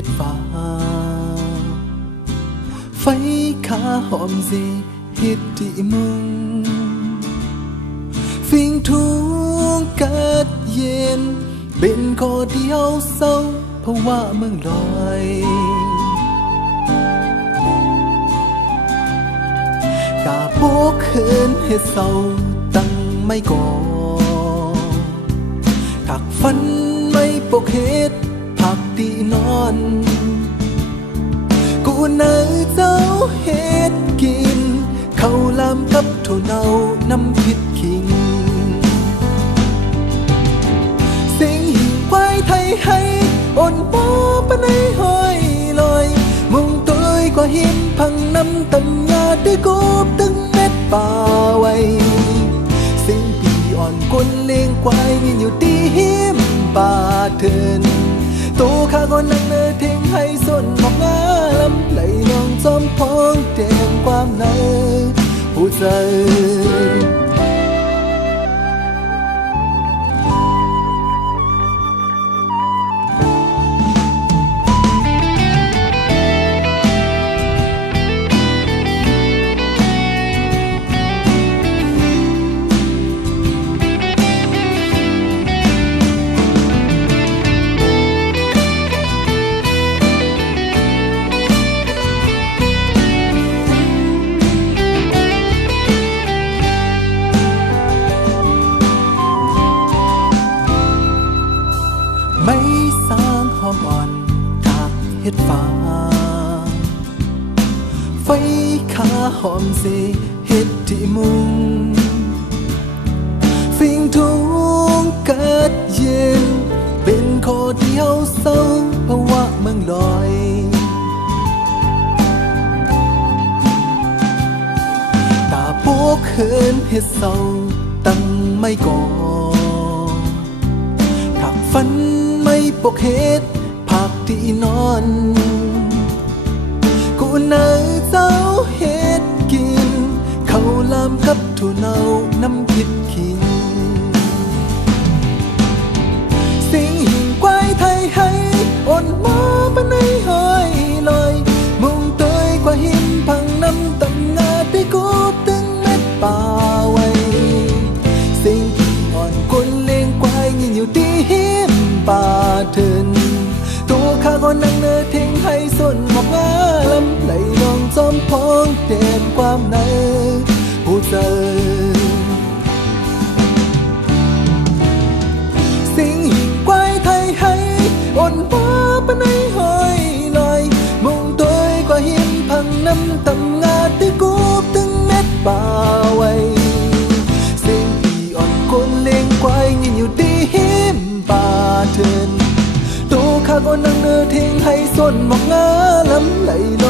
ฮ็ดฟ้าไฟขาหอมสิเฮ็ดที่มึงฟิงทุงกัดเย็นเป็นข้อเดียวเศร้าเพราะว่าเมืองลอยกาโปกเขินเฮ็ดเศร้าตั้งไม่ก่อถักฟันไม่ปกเฮ็ดผักตีนอนกูเนื้อเจ้าเฮ็ดกินข้าวลามกับถั่วเน่าน้ำพริกขิงเสียงหิ่งควายไทยให้อ่อนบ่ปานในห้อยลอยมุงตัวกว่าหินพังน้ำตำยาด้วยกบตึงเม็ดป่าไว้เสียงปีอ่อนก้นเลี้ยงควายยืนอยู่ที่หิมป่าเถินโตข้าก็นั่งเนื้อเทงให้ส้นหมอกงาลำไหลนองจอมพองแดงความเนื้อผู้ใจไม่สร้างหอมอ่อนจากเฮ็ดฟ้าไฟขาหอมสิเฮ็ดที่มุงฟิงทุงกัดเย็นเป็นข้อเดียวเศร้าเพราะว่าเมืองลอยตาโปกเขินเฮ็ดเศร้าตั้งไม่ก่อถักฟันไม่ปกเฮ็ดผักที่นอนกูเนื้อเจ้าเฮ็ดกินข้าวลามกับถั่วเน่าน้ำพริกขิงเสียงหิ่งควายไทยให้อ่อนมาปานในห้อยลอยมุงเตยกว่าหินพังน้ำตำงาที่กบตึงเม็ดป่าไว้เสียงที่อ่อนก้นเลี้ยงควายยืนอยู่ที่หิมป่าเถินตัวข้าก็นั่งเนื้อเทงให้ส้นหมอกงาลำไหลนองจอมพองแดนความเนื้อผู้เจอเสียงหิ่งควายไทยให้อ่อนบ่ปานในห้อยลอยมุงตัวกว่าหินพังน้ำตำงาที่กบตึงเม็ดป่าไว้เสียงปีอ่อนก้นเลี้ยงควายยืนอยู่ที่หิมป่าเถินโตข้าก็นั่งเนื้อเทงให้ส้นหมอกงาลำไหลน